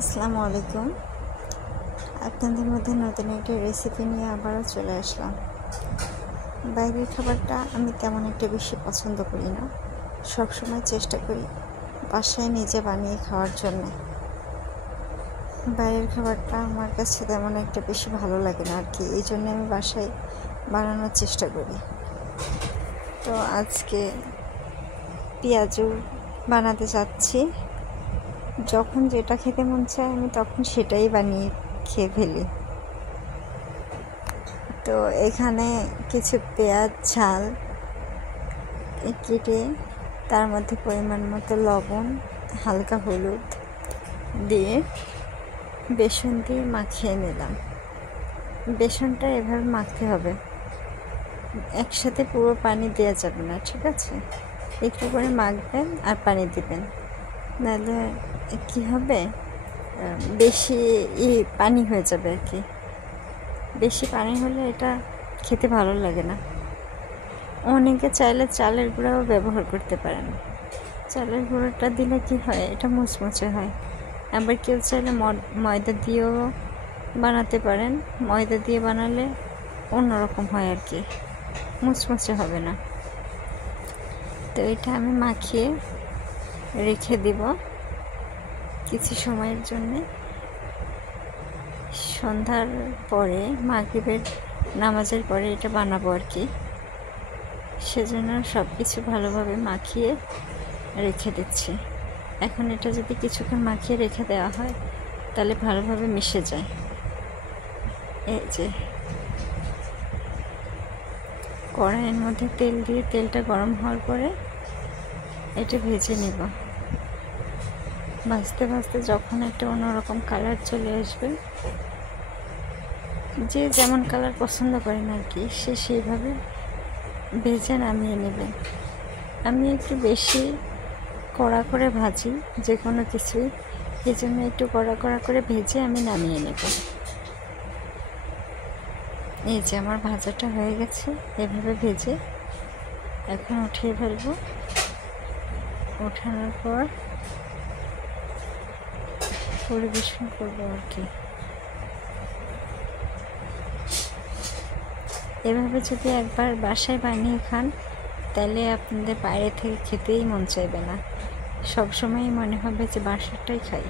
আসসালামু আলাইকুম। আপনাদের মধ্যে নতুন একটি রেসিপি নিয়ে আবারও চলে আসলাম। বাইরের খাবারটা আমি তেমন একটা বেশি পছন্দ করি না, সবসময় চেষ্টা করি বাসায় নিজে বানিয়ে খাওয়ার জন্য। বাইরের খাবারটা আমার কাছে তেমন একটা বেশি ভালো লাগে না আর কি, এই জন্য আমি বাসায় বানানোর চেষ্টা করি। তো আজকে পেঁয়াজু বানাতে চাচ্ছি। যখন যেটা খেতে মন চায় আমি তখন সেটাই বানিয়ে খেয়ে ফেলি। তো এখানে কিছু পেঁয়াজ ঝাল কেটে তার মধ্যে পরিমাণ মতো লবণ, হালকা হলুদ দিয়ে বেসন দিয়ে মাখিয়ে নিলাম। বেসনটা এভাবে মাখতে হবে, একসাথে পুরো পানি দেওয়া যাবে না, ঠিক আছে? একটু করে মাখবেন আর পানি দিবেন, নাহলে কী হবে, বেশি পানি হয়ে যাবে আর কি। বেশি পানি হলে এটা খেতে ভালো লাগে না। অনেকে চাইলে চালের গুঁড়াও ব্যবহার করতে পারেন। চালের গুঁড়োটা দিলে কি হয়, এটা মুচমুচে হয়। আবার কেউ চাইলে ময়দা দিয়েও বানাতে পারেন। ময়দা দিয়ে বানালে অন্যরকম হয় আর কি, মুচমুচে হবে না। তো এটা আমি মাখিয়ে রেখে দিব কিছু সময়ের জন্যে। সন্ধ্যার পরে, মাগরিবের নামাজের পরে এটা বানাবো আর কি, সেজন্য সব কিছু ভালোভাবে মাখিয়ে রেখে দিচ্ছি। এখন এটা যদি কিছুক্ষণ মাখিয়ে রেখে দেওয়া হয় তাহলে ভালোভাবে মিশে যায়। এই যে কড়াইয়ের মধ্যে তেল দিয়ে তেলটা গরম হওয়ার পরে এটা ভেজে নেব। ভাজতে ভাজতে যখন একটা অন্যরকম কালার চলে আসবে, যে যেমন কালার পছন্দ করেন আর কি, সে সেইভাবে ভেজে নামিয়ে নেবেন। আমি একটু বেশি কড়া করে ভাজি যে কোনো কিছুই, এই জন্য একটু কড়া করে ভেজে আমি নামিয়ে নেব। এই যে আমার ভাজাটা হয়ে গেছে, এভাবে ভেজে এখন উঠিয়ে ফেলবো। ওঠানোর পর পরিবেশন করবো আর কি। এভাবে যদি একবার বাসায় বানিয়ে খান তাহলে আপনাদের বাইরে থেকে খেতেই মন চাইবে না, সবসময়ই মনে হবে যে বাসাটাই খাই।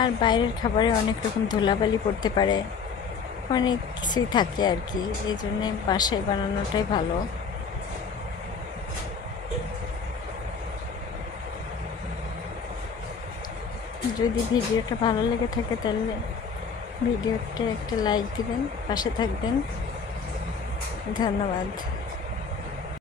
আর বাইরের খাবারে অনেক রকম ধুলাবালি পড়তে পারে, অনেক কিছুই থাকে আর কি, এই জন্যে বাসায় বানানোটাই ভালো। যদি ভিডিওটা ভালো লেগে থাকে তাহলে ভিডিওতে একটা লাইক দিবেন, পাশে থাকবেন। ধন্যবাদ।